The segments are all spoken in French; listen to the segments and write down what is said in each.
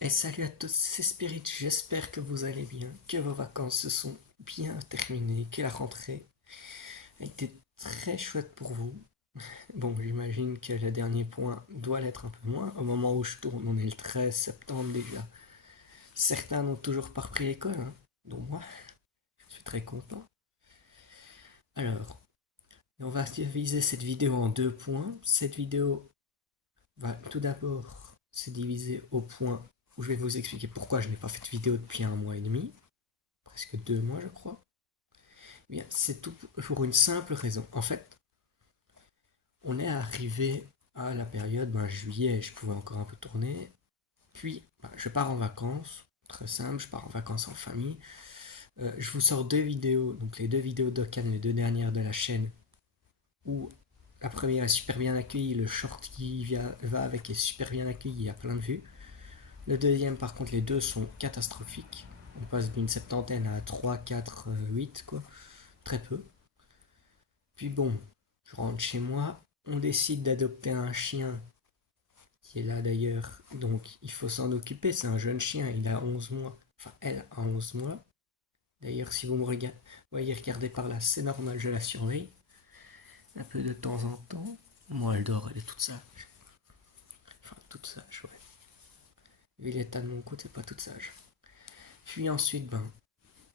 Et salut à tous, c'est Spirit, j'espère que vous allez bien, que vos vacances se sont bien terminées, que la rentrée a été très chouette pour vous. Bon, j'imagine que le dernier point doit l'être un peu moins. Au moment où je tourne, on est le 13 septembre déjà. Certains n'ont toujours pas repris l'école, hein, dont moi, je suis très content. Alors, on va diviser cette vidéo en deux points. Cette vidéo va tout d'abord se diviser au point où je vais vous expliquer pourquoi je n'ai pas fait de vidéo depuis un mois et demi, presque 2 mois je crois. Bien, c'est tout pour une simple raison. En fait, on est arrivé à la période, juillet, je pouvais encore un peu tourner. Puis, je pars en vacances. Très simple, je pars en vacances en famille. Je vous sors deux vidéos, donc les deux vidéos d'Okan, les deux dernières de la chaîne, où la première est super bien accueillie, le short qui va avec est super bien accueilli, il y a plein de vues. Le deuxième, par contre, les deux sont catastrophiques. On passe d'une septantaine à 3, 4, 8, quoi. Très peu. Puis bon, je rentre chez moi, on décide d'adopter un chien qui est là d'ailleurs, donc il faut s'en occuper, c'est un jeune chien, il a 11 mois, enfin elle a 11 mois. D'ailleurs, si vous me voyez regarder par là, c'est normal, je la surveille, un peu de temps en temps. Moi, elle dort, elle est toute sage. Enfin, toute sage, ouais. Vu l'état de mon coude, c'est pas toute sage. Puis ensuite,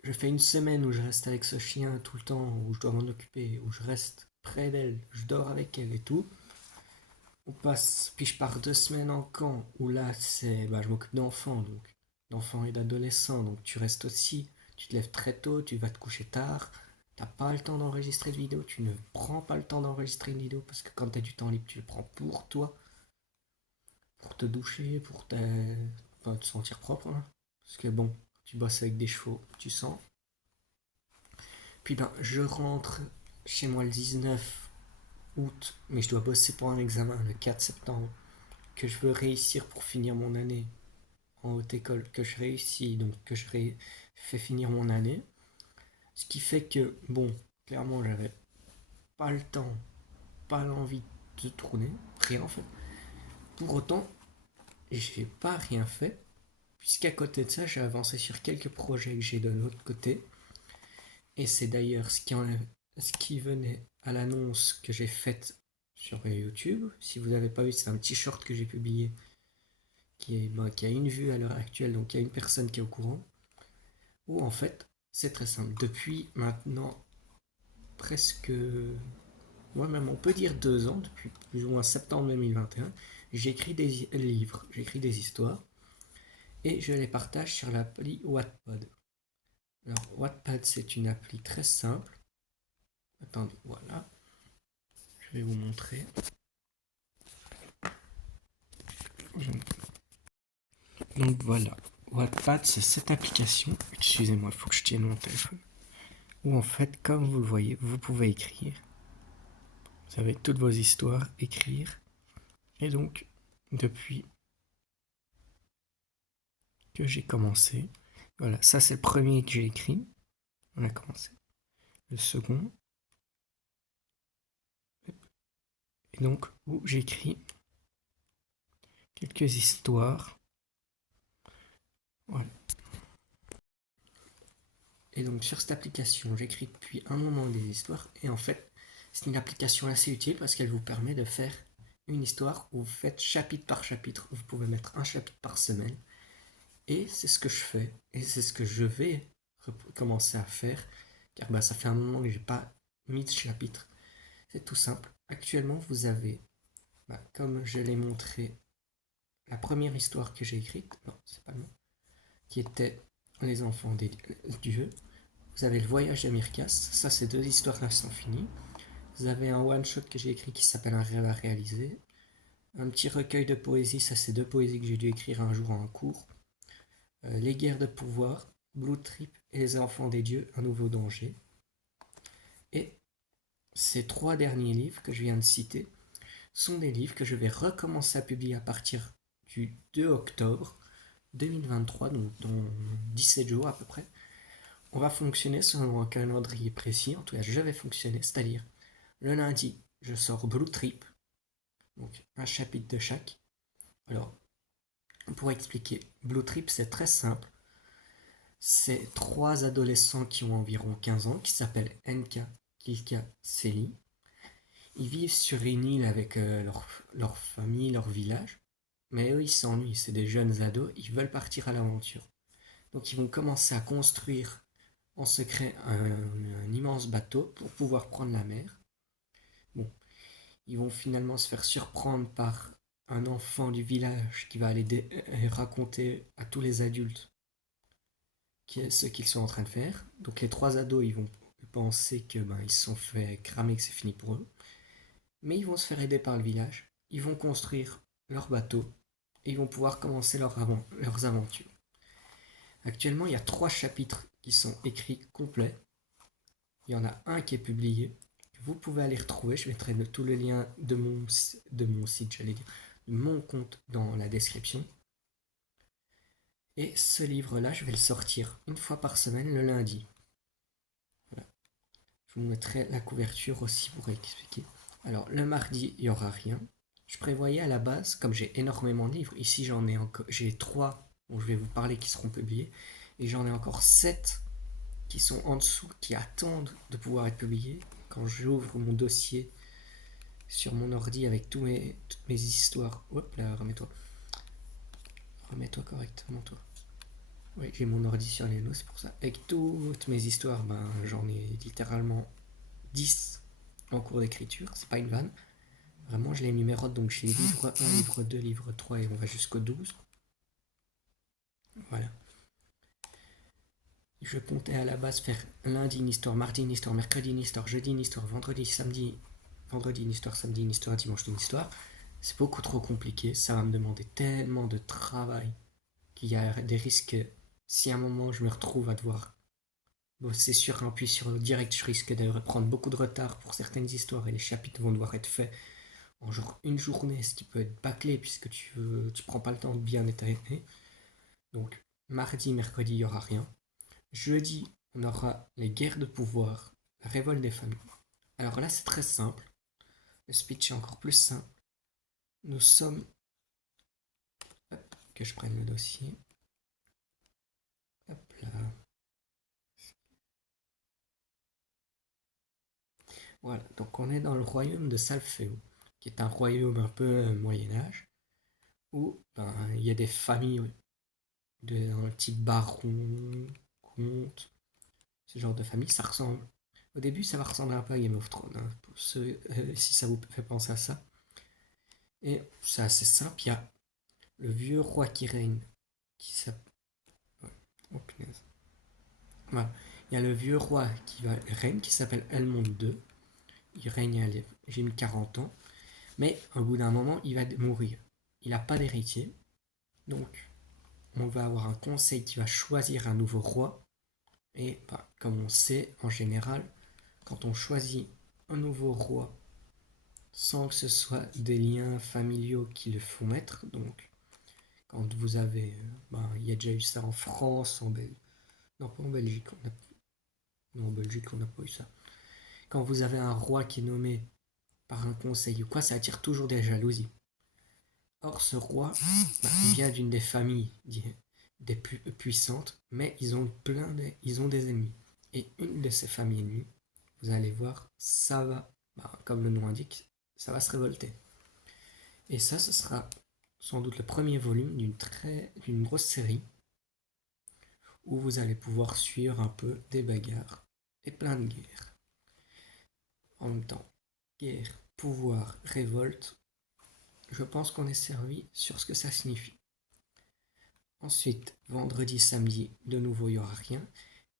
je fais une semaine où je reste avec ce chien tout le temps, où je dois m'en occuper, où je reste près d'elle, je dors avec elle et tout. Puis je pars 2 semaines en camp où là je m'occupe d'enfants, donc d'enfants et d'adolescents, donc tu restes aussi, tu te lèves très tôt, tu vas te coucher tard, t'as pas le temps d'enregistrer de vidéo, tu ne prends pas le temps d'enregistrer une vidéo parce que quand t'as du temps libre, tu le prends pour toi, pour te doucher, enfin, te sentir propre, hein. Parce que bon, tu bosses avec des chevaux, tu sens. Puis je rentre chez moi le 19 août, mais je dois bosser pour un examen le 4 septembre que je veux réussir pour finir mon année en haute école, que je réussis, donc que je fais finir mon année. Ce qui fait que, bon, clairement, j'avais pas le temps, pas l'envie de tourner, rien en fait. Pour autant, j'ai pas rien fait, puisqu'à côté de ça, j'ai avancé sur quelques projets que j'ai de l'autre côté. Et c'est d'ailleurs ce qui venait à l'annonce que j'ai faite sur YouTube. Si vous n'avez pas vu, c'est un petit short que j'ai publié qui a une vue à l'heure actuelle, donc il y a une personne qui est au courant. Ou en fait, c'est très simple. Depuis maintenant presque, moi même on peut dire 2 ans, depuis plus ou moins septembre 2021, j'écris des livres, j'écris des histoires et je les partage sur l'appli Wattpad. Alors Wattpad c'est une appli très simple. Attendez, voilà, je vais vous montrer. Donc voilà, Wattpad c'est cette application. Excusez-moi, il faut que je tienne mon téléphone. Où en fait, comme vous le voyez, vous pouvez écrire. Vous avez toutes vos histoires, écrire. Et donc, depuis que j'ai commencé, voilà, ça c'est le premier que j'ai écrit. On a commencé. Le second, et donc où j'écris quelques histoires. Voilà. Et donc sur cette application, j'écris depuis un moment des histoires. Et en fait, c'est une application assez utile parce qu'elle vous permet de faire une histoire où vous faites chapitre par chapitre. Vous pouvez mettre un chapitre par semaine. Et c'est ce que je fais. Et c'est ce que je vais commencer à faire. Car ça fait un moment que j'ai pas mis de chapitre. C'est tout simple. Actuellement, vous avez, comme je l'ai montré, la première histoire que j'ai écrite, non, c'est pas le mot, qui était Les enfants des dieux. Vous avez Le voyage d'Amirkas, ça ces deux histoires-là sont finies. Vous avez un one-shot que j'ai écrit qui s'appelle Un rêve à réaliser. Un petit recueil de poésie, ça c'est deux poésies que j'ai dû écrire un jour en cours. Les guerres de pouvoir, Blue Trip et Les enfants des dieux, Un nouveau danger. Et ces trois derniers livres que je viens de citer sont des livres que je vais recommencer à publier à partir du 2 octobre 2023, donc dans 17 jours à peu près. On va fonctionner selon un calendrier précis, en tout cas je vais fonctionner, c'est-à-dire le lundi, je sors Blue Trip, donc un chapitre de chaque. Alors, Pour expliquer, Blue Trip, c'est très simple. C'est trois adolescents qui ont environ 15 ans, qui s'appellent Enka, Kilka, Celi. Ils vivent sur une île avec leur famille, leur village. Mais eux, ils s'ennuient, c'est des jeunes ados, ils veulent partir à l'aventure. Donc ils vont commencer à construire en secret un immense bateau pour pouvoir prendre la mer. Bon, ils vont finalement se faire surprendre par un enfant du village qui va aller raconter à tous les adultes ce qu'ils sont en train de faire. Donc les trois ados, ils vont penser que ils se sont fait cramer, que c'est fini pour eux. Mais ils vont se faire aider par le village. Ils vont construire leur bateau et ils vont pouvoir commencer leurs aventures. Actuellement, il y a 3 chapitres qui sont écrits complets. Il y en a un qui est publié. Vous pouvez aller retrouver. Je mettrai tous les liens de mon site, j'allais dire, de mon compte dans la description. Et ce livre-là, je vais le sortir une fois par semaine, le lundi. Voilà. Je vous mettrai la couverture aussi pour expliquer. Alors, le mardi, il n'y aura rien. Je prévoyais à la base, comme j'ai énormément de livres, ici j'ai 3 dont je vais vous parler qui seront publiés, et j'en ai encore 7 qui sont en dessous, qui attendent de pouvoir être publiés. Quand j'ouvre mon dossier sur mon ordi avec toutes mes histoires, hop là, remets-toi correctement, toi. Oui, j'ai mon ordi sur les notes, c'est pour ça. Avec toutes mes histoires, j'en ai littéralement 10 en cours d'écriture, c'est pas une vanne. Vraiment, je les numérote, donc j'ai livre 1, livre 2, livre 3 et on va jusqu'au 12. Voilà. Je comptais à la base faire lundi une histoire, mardi une histoire, mercredi une histoire, jeudi une histoire, vendredi une histoire, samedi une histoire, dimanche une histoire. C'est beaucoup trop compliqué, ça va me demander tellement de travail qu'il y a des risques. Si à un moment je me retrouve à devoir bosser sur un puis sur le direct, je risque de prendre beaucoup de retard pour certaines histoires et les chapitres vont devoir être faits en genre une journée, ce qui peut être bâclé puisque tu prends pas le temps de bien étaler. Donc mardi, mercredi, il n'y aura rien. Jeudi, on aura les guerres de pouvoir, la révolte des familles. Alors là, c'est très simple. Le speech est encore plus simple. Nous sommes... Hop, que je prenne le dossier. Hop là. Voilà, donc on est dans le royaume de Salfeo, qui est un royaume un peu Moyen-Âge, où il y a des familles un type baron, comte, ce genre de famille. Ça ressemble... Au début, ça va ressembler un peu à Game of Thrones, hein, pour ceux, si ça vous fait penser à ça. Et c'est assez simple, il y a le vieux roi qui règne, qui s'appelle... Ouais. Oh punaise. Voilà. Il y a le vieux roi règne, qui s'appelle Elmond II. Il règne à j'ai mis 40 ans. Mais au bout d'un moment, il va mourir. Il n'a pas d'héritier. Donc, on va avoir un conseil qui va choisir un nouveau roi. Et comme on sait, en général, quand on choisit un nouveau roi sans que ce soit des liens familiaux qui le font être, donc quand vous avez... il y a déjà eu ça en France, en Belgique. Non, pas en Belgique. Non, en Belgique, on n'a pas eu ça. Quand vous avez un roi qui est nommé par un conseil ou quoi, ça attire toujours des jalousies. Or, ce roi, il vient d'une des familles des plus puissantes, mais ils ont des ennemis. Et une de ces familles ennemies, vous allez voir, ça va, comme le nom indique, ça va se révolter. Et ça, ce sera sans doute le premier volume d'une grosse série où vous allez pouvoir suivre un peu des bagarres et plein de guerres. En même temps, guerre, pouvoir, révolte, je pense qu'on est servi sur ce que ça signifie. Ensuite, vendredi, samedi, de nouveau, il n'y aura rien.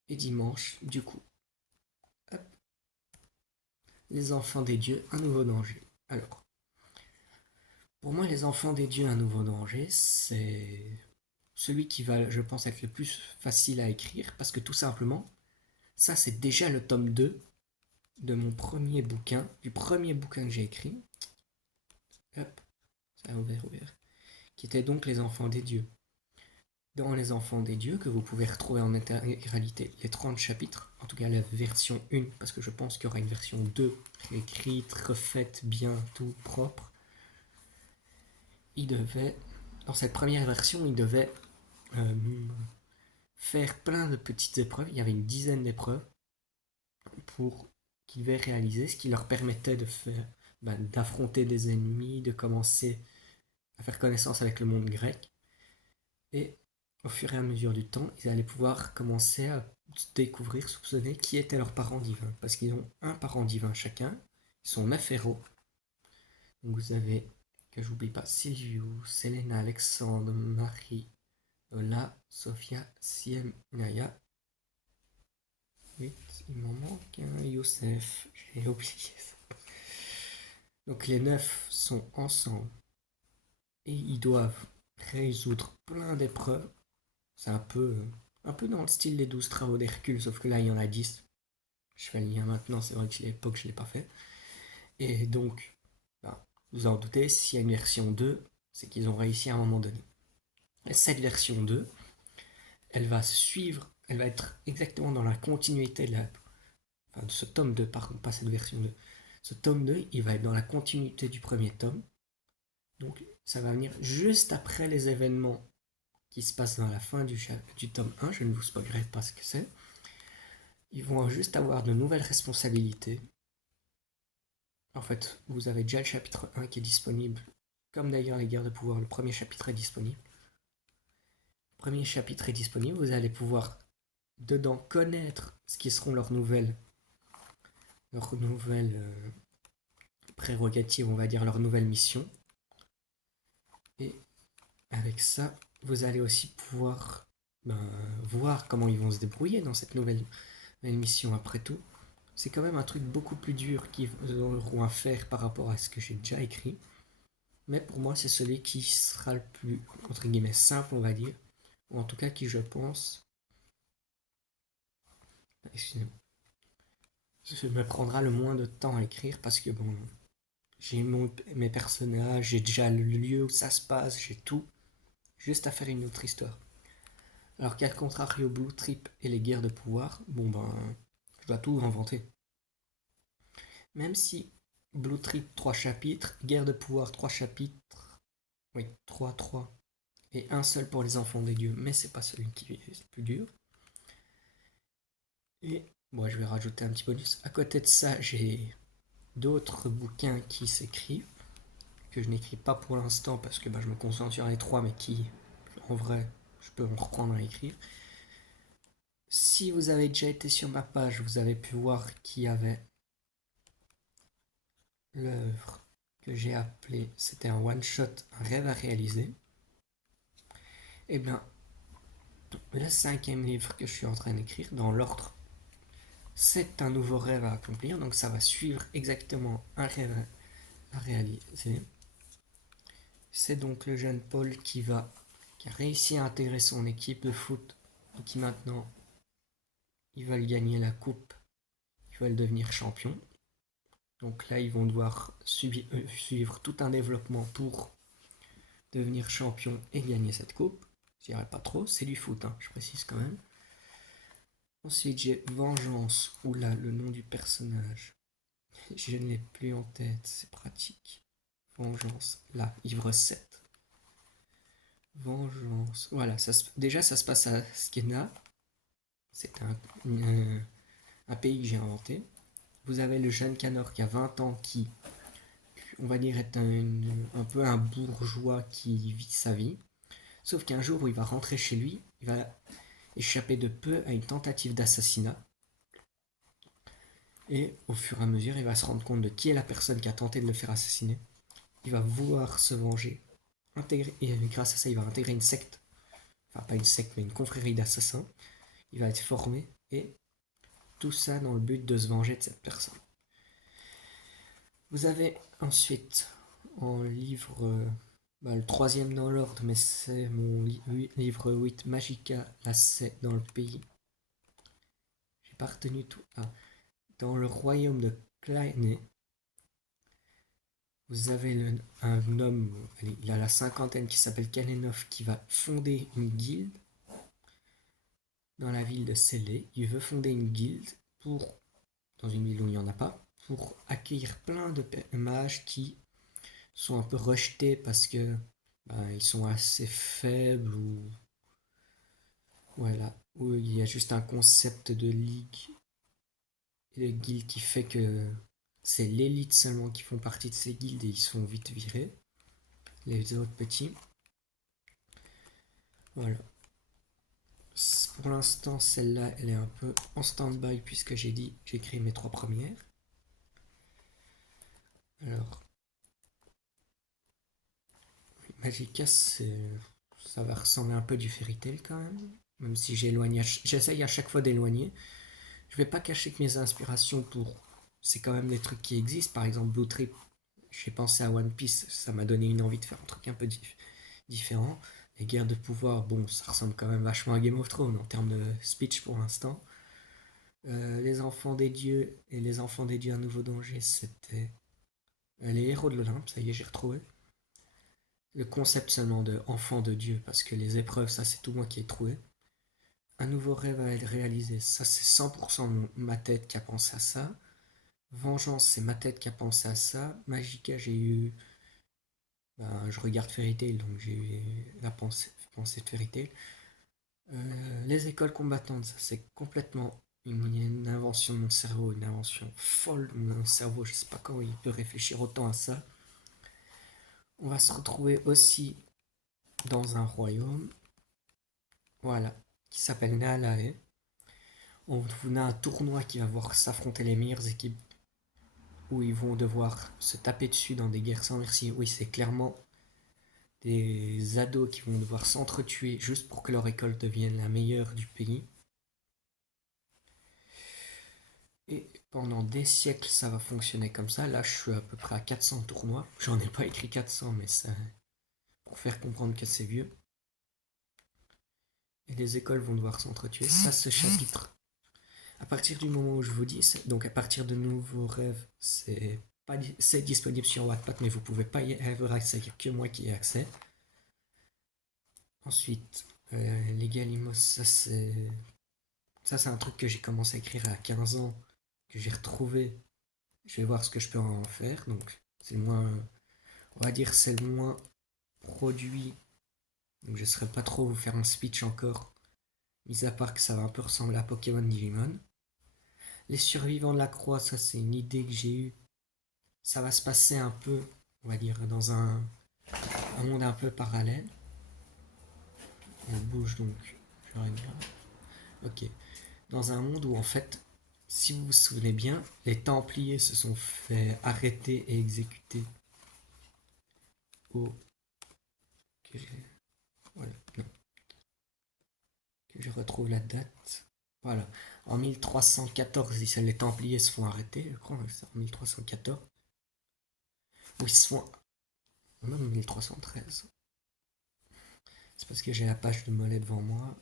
Et dimanche, du coup, hop, les enfants des dieux, un nouveau danger. Alors, pour moi, les enfants des dieux, un nouveau danger, c'est celui qui va, je pense, être le plus facile à écrire, parce que tout simplement, ça, c'est déjà le tome 2 de mon premier bouquin, du premier bouquin que j'ai écrit. Hop, ça a ouvert. Qui était donc Les Enfants des Dieux. Dans Les Enfants des Dieux, que vous pouvez retrouver en intégralité les 30 chapitres, en tout cas la version 1, parce que je pense qu'il y aura une version 2, écrite, refaite, bien, tout propre. Il devait dans cette première version, ils devaient faire plein de petites épreuves. Il y avait une dizaine d'épreuves pour qu'ils devaient réaliser, ce qui leur permettait de faire, d'affronter des ennemis, de commencer à faire connaissance avec le monde grec. Et au fur et à mesure du temps, ils allaient pouvoir commencer à découvrir, soupçonner qui étaient leurs parents divins. Parce qu'ils ont un parent divin chacun. Ils sont 9 héros. Donc vous avez, que j'oublie pas, Silvius, Selena, Alexandre, Marie, Ola, Sophia, Siem, Naya. 8, il m'en manque un, Youssef, j'ai oublié ça. Donc les 9 sont ensemble et ils doivent résoudre plein d'épreuves. C'est un peu dans le style des 12 travaux d'Hercule, sauf que là il y en a 10. Je fais le lien maintenant, c'est vrai que à l'époque je ne l'ai pas fait. Et donc, vous en doutez, s'il y a une version 2, c'est qu'ils ont réussi à un moment donné. Et cette version 2, elle va être exactement dans la continuité de ce tome 2, pardon, pas cette version 2. Ce tome 2, il va être dans la continuité du premier tome. Donc, ça va venir juste après les événements qui se passent dans la fin du tome 1. Je ne vous spoilerai pas ce que c'est. Ils vont juste avoir de nouvelles responsabilités. En fait, vous avez déjà le chapitre 1 qui est disponible, comme d'ailleurs les guerres de pouvoir, le premier chapitre est disponible. Le premier chapitre est disponible, vous allez pouvoir dedans connaître ce qui seront leurs nouvelles prérogatives, on va dire leurs nouvelles missions. Et avec ça, vous allez aussi pouvoir voir comment ils vont se débrouiller dans cette nouvelle mission. Après tout, c'est quand même un truc beaucoup plus dur qu'ils auront à faire par rapport à ce que j'ai déjà écrit. Mais pour moi, c'est celui qui sera le plus, entre guillemets, simple, on va dire. Ou en tout cas, qui, je pense, excusez-moi, me prendra le moins de temps à écrire parce que, bon, j'ai mes personnages, j'ai déjà le lieu où ça se passe, j'ai tout. Juste à faire une autre histoire. Alors qu'à contrario, Blue Trip et les guerres de pouvoir, je dois tout inventer. Même si Blue Trip 3 chapitres, guerre de pouvoir 3 chapitres, oui, 3, et un seul pour les enfants des dieux, mais c'est pas celui qui est le plus dur. Et bon, je vais rajouter un petit bonus. À côté de ça, j'ai d'autres bouquins qui s'écrivent, que je n'écris pas pour l'instant parce que je me concentre sur les 3, mais qui, en vrai, je peux en reprendre à écrire. Si vous avez déjà été sur ma page, vous avez pu voir qu'il y avait l'œuvre que j'ai appelée, c'était un one-shot, un rêve à réaliser. Et bien, le 5e livre que je suis en train d'écrire, dans l'ordre, c'est un nouveau rêve à accomplir, donc ça va suivre exactement un rêve à réaliser. C'est donc le jeune Paul qui a réussi à intégrer son équipe de foot et qui maintenant, ils veulent gagner la coupe, ils veulent devenir champions. Donc là, ils vont devoir suivre tout un développement pour devenir champion et gagner cette coupe. Je dirais pas trop, c'est du foot, je précise quand même. Ensuite, j'ai Vengeance, oula, le nom du personnage. Je ne l'ai plus en tête, c'est pratique. Vengeance, là, livre 7. Vengeance, voilà, déjà ça se passe à Skena. C'est un pays que j'ai inventé. Vous avez le jeune Canor qui a 20 ans qui, on va dire, est un peu un bourgeois qui vit sa vie. Sauf qu'un jour où il va rentrer chez lui, il va échapper de peu à une tentative d'assassinat. Et au fur et à mesure, il va se rendre compte de qui est la personne qui a tenté de le faire assassiner. Il va vouloir se venger. Et grâce à ça, il va intégrer une secte. Enfin, pas une secte, mais une confrérie d'assassins. Il va être formé. Et tout ça dans le but de se venger de cette personne. Vous avez ensuite, en livre, le 3e dans l'ordre, mais c'est mon livre 8, Magica, là c'est dans le pays. J'ai pas retenu tout. Dans le royaume de Kleine, vous avez un homme, il a la cinquantaine, qui s'appelle Kalenov, qui va fonder une guilde dans la ville de Célé. Il veut fonder une guilde dans une ville où il n'y en a pas, pour accueillir plein de mages qui sont un peu rejetés parce que ils sont assez faibles ou voilà, où il y a juste un concept de ligue et de guilde qui fait que c'est l'élite seulement qui font partie de ces guildes et ils sont vite virés. Les autres petits. Voilà. Pour l'instant, celle-là, elle est un peu en stand-by puisque j'ai créé mes 3 premières. Alors, Magicka, ça va ressembler un peu du Fairy Tail quand même. Même si j'essaye à chaque fois d'éloigner. Je vais pas cacher que mes inspirations c'est quand même des trucs qui existent. Par exemple, Blue Trip, j'ai pensé à One Piece, ça m'a donné une envie de faire un truc un peu différent. Les guerres de pouvoir, bon, ça ressemble quand même vachement à Game of Thrones en termes de speech pour l'instant. Les enfants des dieux et les enfants des dieux, un nouveau danger, c'était les héros de l'Olympe, ça y est, j'ai retrouvé. Le concept seulement de enfant de dieu, parce que les épreuves, ça c'est tout moi qui ai trouvé. Un nouveau rêve à être réalisé, ça c'est 100% ma tête qui a pensé à ça. Vengeance, c'est ma tête qui a pensé à ça. Magica, j'ai eu. Je regarde Fairy Tail, donc j'ai eu la pensée de Fairy Tail. Les écoles combattantes, ça c'est complètement une invention de mon cerveau, une invention folle de mon cerveau. Je sais pas comment il peut réfléchir autant à ça. On va se retrouver aussi dans un royaume, voilà, qui s'appelle Naalae. On a un tournoi qui va voir s'affronter les meilleures équipes où ils vont devoir se taper dessus dans des guerres sans merci. Oui, c'est clairement des ados qui vont devoir s'entretuer juste pour que leur école devienne la meilleure du pays. Et pendant des siècles, ça va fonctionner comme ça. Là, je suis à peu près à 400 tournois. J'en ai pas écrit 400, mais ça, pour faire comprendre que c'est vieux. Et les écoles vont devoir s'entretuer. Ça, ce chapitre, à partir du moment où je vous dis, donc à partir de nouveaux rêves, c'est disponible sur Wattpad, mais vous pouvez pas y avoir accès, il n'y a que moi qui ai accès. Ensuite, les Galimos, ça c'est un truc que j'ai commencé à écrire à 15 ans, que j'ai retrouvé. Je vais voir ce que je peux en faire. Donc c'est le moins, on va dire c'est le moins produit. Donc je ne saurais pas trop vous faire un speech encore, mis à part que ça va un peu ressembler à Pokémon Digimon. Les survivants de la croix, ça c'est une idée que j'ai eue. Ça va se passer un peu, on va dire, dans un monde un peu parallèle. On bouge donc, je regarde. Ok. Dans un monde où en fait, si vous vous souvenez bien, les Templiers se sont fait arrêter et exécuter au... Que voilà, non, que je retrouve la date. Voilà. En 1314, les Templiers se font arrêter, je crois, c'est en 1314. Ou ils se font... Même 1313. C'est parce que j'ai la page de Mollet devant moi.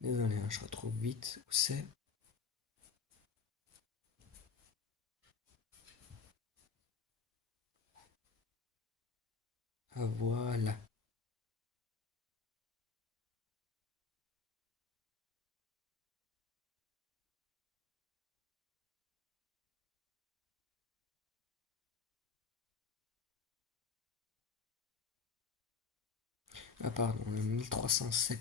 Désolé, hein, je retrouve vite où c'est. Ah, voilà. Ah, pardon, le 1307.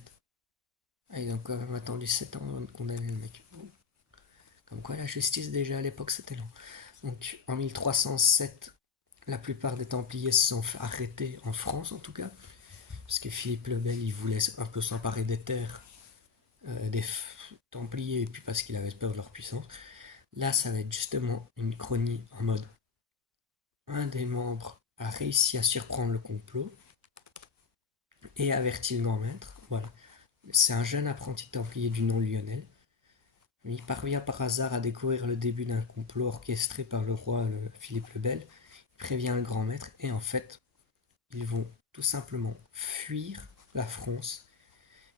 Ah, ils ont quand même attendu 7 ans avant de condamner le mec. Comme quoi, la justice, déjà à l'époque, c'était lent. Donc, en 1307, la plupart des Templiers se sont fait arrêter, en France en tout cas, parce que Philippe le Bel, il voulait un peu s'emparer des terres des Templiers, et puis parce qu'il avait peur de leur puissance. Là, ça va être justement une chronie en mode un des membres a réussi à surprendre le complot et avertit le grand maître. Voilà. C'est un jeune apprenti templier du nom Lionel. Il parvient par hasard à découvrir le début d'un complot orchestré par le roi Philippe le Bel. Il prévient le grand maître et en fait, ils vont tout simplement fuir la France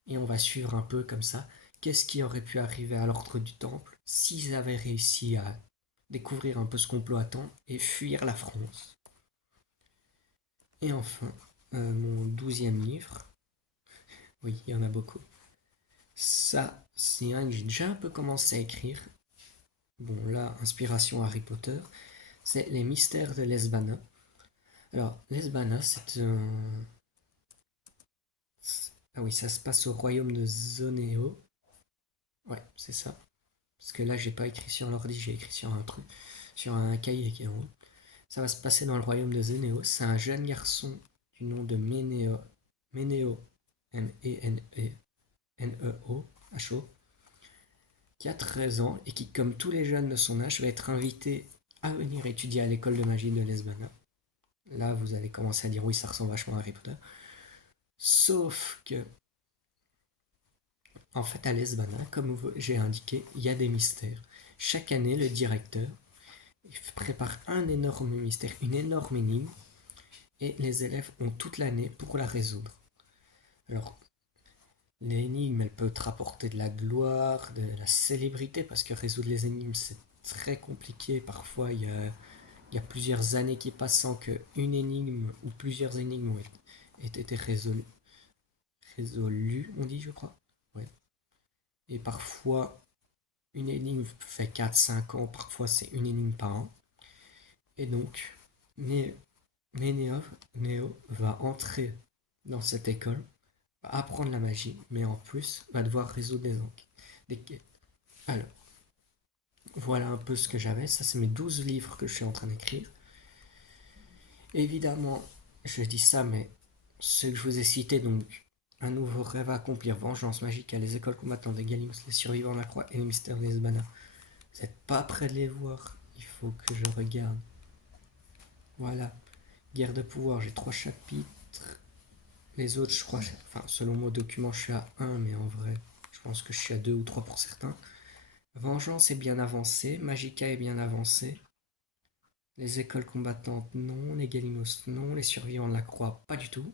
et on va suivre un peu comme ça. Qu'est-ce qui aurait pu arriver à l'ordre du Temple s'ils avaient réussi à découvrir un peu ce complot à temps et fuir la France. Et enfin, mon 12e livre. Oui, il y en a beaucoup. Ça, c'est un que j'ai déjà un peu commencé à écrire. Bon, là, inspiration Harry Potter. C'est les mystères de Lesbana. Alors, Lesbana, c'est un... Ah oui, ça se passe au royaume de Zoneo. Ouais, c'est ça. Parce que là, j'ai pas écrit sur l'ordi, j'ai écrit sur un truc, sur un cahier qui est en haut. Ça va se passer dans le royaume de Zoneo. C'est un jeune garçon du nom de Ménéo, M-E-N-E-N-E-O, H-O, qui a 13 ans et qui, comme tous les jeunes de son âge, va être invité à venir étudier à l'école de magie de Lesbana. Là, vous allez commencer à dire oui, ça ressemble vachement à Harry Potter. Sauf que, en fait, à Lesbana, comme j'ai indiqué, il y a des mystères. Chaque année, le directeur prépare un énorme mystère, une énorme énigme, et les élèves ont toute l'année pour la résoudre. Alors, l'énigme, elle peut te rapporter de la gloire, de la célébrité, parce que résoudre les énigmes, c'est très compliqué. Parfois, il y a plusieurs années qui passent sans qu'une énigme ou plusieurs énigmes aient été résolues, on dit, je crois. Ouais. Et parfois, une énigme fait 4-5 ans, parfois c'est une énigme par an. Et donc, Néo va entrer dans cette école, va apprendre la magie, mais en plus va devoir résoudre des quêtes. Alors, voilà un peu ce que j'avais. Ça, c'est mes 12 livres que je suis en train d'écrire. Évidemment, je dis ça, mais ceux que je vous ai cités, donc Un nouveau rêve à accomplir, Vengeance magique à les écoles combattantes de Galimos, les survivants de la croix et les mystères des Esbana. Vous n'êtes pas prêts de les voir, il faut que je regarde. Voilà, Guerre de pouvoir, j'ai 3 chapitres. Les autres, je crois, enfin, selon mon document, je suis à 1, mais en vrai, je pense que je suis à 2 ou 3 pour certains. Vengeance est bien avancé, Magica est bien avancé. Les écoles combattantes, non. Les Galimos, non. Les survivants de la croix, pas du tout.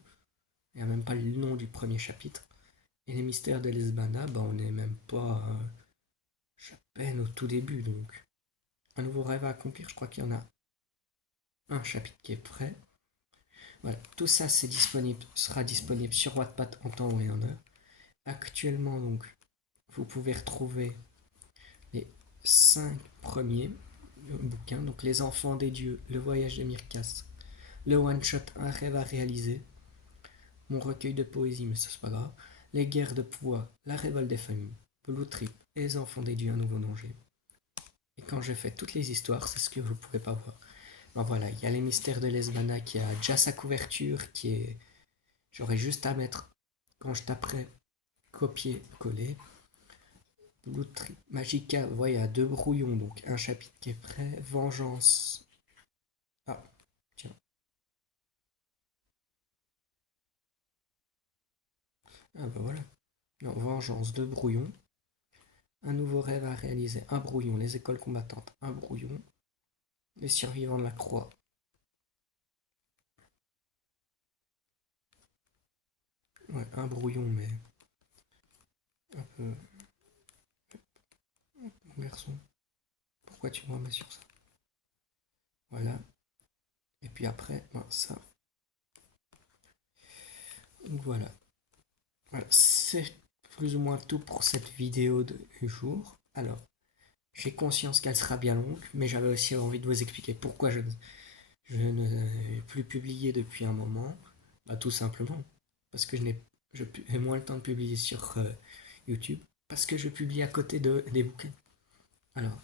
Il n'y a même pas le nom du premier chapitre. Et les mystères de Lesbana, bah, on n'est même pas à peine au tout début. Donc, un nouveau rêve à accomplir, je crois qu'il y en a un chapitre qui est prêt. Voilà, tout ça sera disponible sur Wattpad en temps et en heure. Actuellement, donc, vous pouvez retrouver les 5 premiers bouquins. Donc, Les Enfants des Dieux, Le Voyage de Myrkas, le one-shot Un rêve à réaliser, mon recueil de poésie, mais ça c'est pas grave, Les guerres de pouvoir, La révolte des familles, Blue Trip et Les Enfants des Dieux, Un nouveau danger. Et quand j'ai fait toutes les histoires, c'est ce que vous ne pouvez pas voir. Ben voilà, il y a Les mystères de Lesbana qui a déjà sa couverture, qui est... J'aurais juste à mettre, quand je taperai copier-coller. Blue Trip, Magica, voilà, il y a 2 brouillons, donc un chapitre qui est prêt. Vengeance. Ah, tiens. Ah bah voilà. Non, Vengeance, 2 brouillons. Un nouveau rêve à réaliser, un brouillon. Les écoles combattantes, un brouillon. Les survivants de la croix. Ouais, un brouillon, mais un peu... Mon garçon, pourquoi tu me remets sur ça? Voilà. Et puis après, ben, ça. Donc voilà. Voilà, c'est plus ou moins tout pour cette vidéo de jour. Alors, j'ai conscience qu'elle sera bien longue, mais j'avais aussi envie de vous expliquer pourquoi je ne plus publié depuis un moment. Bah, tout simplement parce que j'ai moins le temps de publier sur YouTube, parce que je publie à côté des bouquins. Alors,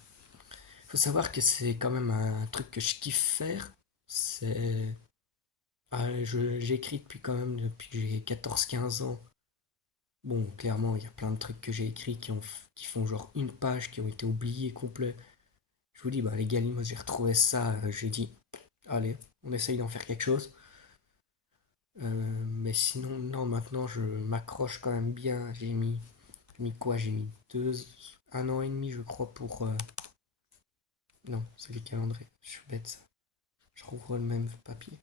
il faut savoir que c'est quand même un truc que je kiffe faire. C'est... j'écris depuis quand même depuis que j'ai 14-15 ans. Bon, clairement, il y a plein de trucs que j'ai écrits qui font genre une page, qui ont été oubliés complet. Je vous dis, bah les gars, moi j'ai retrouvé ça, j'ai dit, allez, on essaye d'en faire quelque chose. Mais sinon, non, maintenant je m'accroche quand même bien. J'ai mis quoi? J'ai mis 1 an et demi, je crois, pour. Non, c'est les calendriers. Je suis bête, ça. Je rouvre le même papier.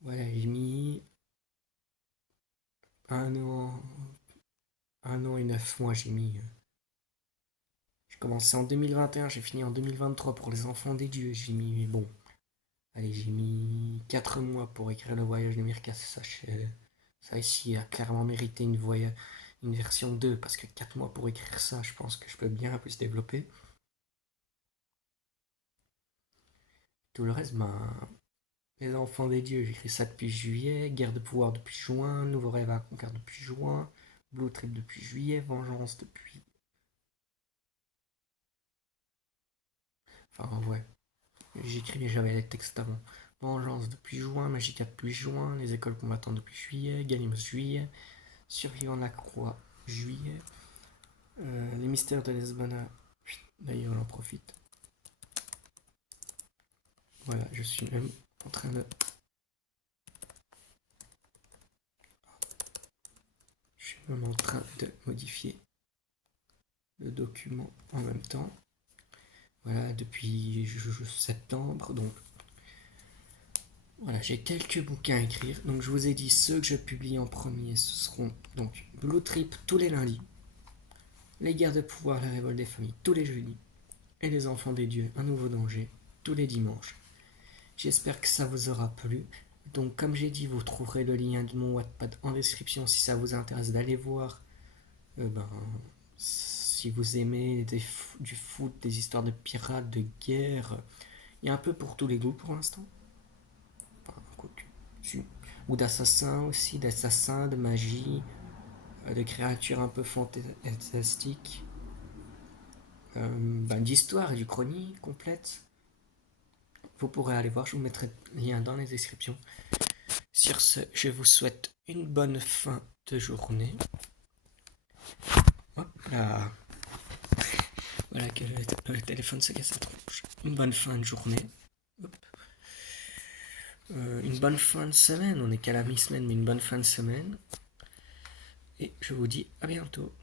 Voilà, j'ai mis 1 an, 1 an et 9 mois. J'ai commencé en 2021, j'ai fini en 2023 pour les enfants des dieux. J'ai mis, bon, allez, j'ai mis 4 mois pour écrire le voyage de Mirka. Ça ici a clairement mérité une version 2, parce que 4 mois pour écrire ça, je pense que je peux bien plus développer. tout le reste, les enfants des dieux, j'écris ça depuis juillet, guerre de pouvoir depuis juin, nouveau rêve à conquérir depuis juin, Blue Trip depuis juillet, vengeance depuis... Enfin, ouais, j'écrivais, j'avais les textes avant. Vengeance depuis juin, Magica depuis juin, les écoles combattantes depuis juillet, Gallimos juillet, Survivant de la Croix juillet, les mystères de Lesbona, d'ailleurs on en profite. Voilà, je suis même en train de... Je suis même en train de modifier le document en même temps. Voilà, depuis septembre, donc voilà, j'ai quelques bouquins à écrire. Donc je vous ai dit, ceux que je publie en premier, ce seront donc Blue Trip tous les lundis, Les guerres de pouvoir, la révolte des familles tous les jeudis, et Les enfants des dieux, un nouveau danger, tous les dimanches. J'espère que ça vous aura plu. Donc comme j'ai dit, vous trouverez le lien de mon Wattpad en description si ça vous intéresse d'aller voir. Si vous aimez du foot, des histoires de pirates, de guerre, il y a un peu pour tous les goûts pour l'instant. Enfin, ou d'assassins aussi, d'assassins, de magie, de créatures un peu fantastiques, d'histoire et du chronique complète. Vous pourrez aller voir, je vous mettrai le lien dans les descriptions. Sur ce, je vous souhaite une bonne fin de journée. Hop là. Voilà que le téléphone se casse la tronche. Une bonne fin de journée. Hop. Une bonne fin de semaine. On n'est qu'à la mi-semaine, mais une bonne fin de semaine. Et je vous dis à bientôt.